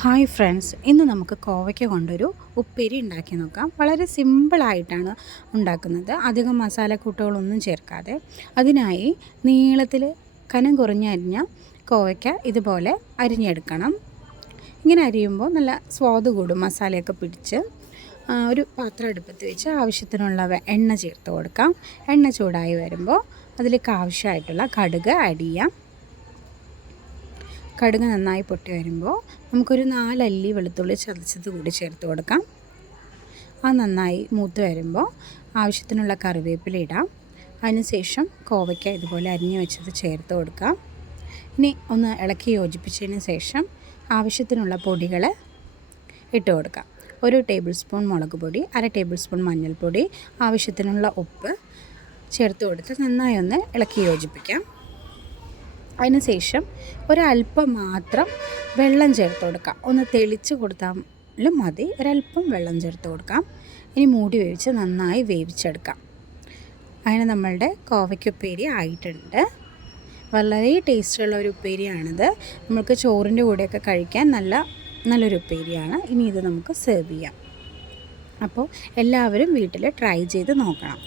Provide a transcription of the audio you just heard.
Hi friends, ഇന്ന് നമുക്ക് കോവയ്ക്ക കൊണ്ടൊരു ഉപ്പേരി ഉണ്ടാക്കി നോക്കാം. വളരെ സിമ്പിളായിട്ടാണ് ഉണ്ടാക്കുന്നത്, അധികം മസാലക്കൂട്ടുകളൊന്നും ചേർക്കാതെ. അതിനായി നീളത്തിൽ കനം കുറഞ്ഞരിഞ്ഞ കോവയ്ക്ക ഇതുപോലെ അരിഞ്ഞെടുക്കണം. ഇങ്ങനെ അരിയുമ്പോൾ നല്ല സ്വാദ് കൂടും, മസാലയൊക്കെ പിടിച്ച്. ഒരു പാത്രം അടുപ്പത്ത് വെച്ച് ആവശ്യത്തിനുള്ള എണ്ണ ചേർത്ത് കൊടുക്കാം. എണ്ണ ചൂടായി വരുമ്പോൾ അതിലേക്ക് ആവശ്യമായിട്ടുള്ള കടുക് ആഡ് ചെയ്യാം. കടുക് നന്നായി പൊട്ടി വരുമ്പോൾ നമുക്കൊരു 4 അല്ലി വെളുത്തുള്ളി ചതച്ചത് കൂടി ചേർത്ത് കൊടുക്കാം. അത് നന്നായി മൂത്ത് വരുമ്പോൾ ആവശ്യത്തിനുള്ള കറിവേപ്പില ഇടാം. അതിനുശേഷം കോവയ്ക്ക ഇതുപോലെ അരിഞ്ഞു വെച്ചത് ചേർത്ത് കൊടുക്കാം. ഇനി ഒന്ന് ഇളക്കി യോജിപ്പിച്ചതിന് ശേഷം ആവശ്യത്തിനുള്ള പൊടികൾ ഇട്ട് കൊടുക്കാം. 1 ടേബിൾ സ്പൂൺ മുളക് പൊടി, 1/2 ടേബിൾ സ്പൂൺ മഞ്ഞൾപ്പൊടി, ആവശ്യത്തിനുള്ള ഉപ്പ് ചേർത്ത് കൊടുത്ത് നന്നായി ഒന്ന് ഇളക്കി യോജിപ്പിക്കാം. അതിനുശേഷം ഒരല്പം മാത്രം വെള്ളം ചേർത്ത് കൊടുക്കാം. ഒന്ന് തെളിച്ച് കൊടുത്താലും മതി, ഒരല്പം വെള്ളം ചേർത്ത് കൊടുക്കാം. ഇനി മൂടി വേവിച്ച് നന്നായി വേവിച്ചെടുക്കാം. അങ്ങനെ നമ്മളുടെ കോവയ്ക്ക ഉപ്പേരി ആയിട്ടുണ്ട്. വളരെ ടേസ്റ്റുള്ള ഒരു ഉപ്പേരിയാണിത്. നമുക്ക് ചോറിൻ്റെ കൂടെയൊക്കെ കഴിക്കാൻ നല്ലൊരു ഉപ്പേരിയാണ്. ഇനി ഇത് നമുക്ക് സെർവ് ചെയ്യാം. അപ്പോൾ എല്ലാവരും വീട്ടിൽ ട്രൈ ചെയ്ത് നോക്കണം.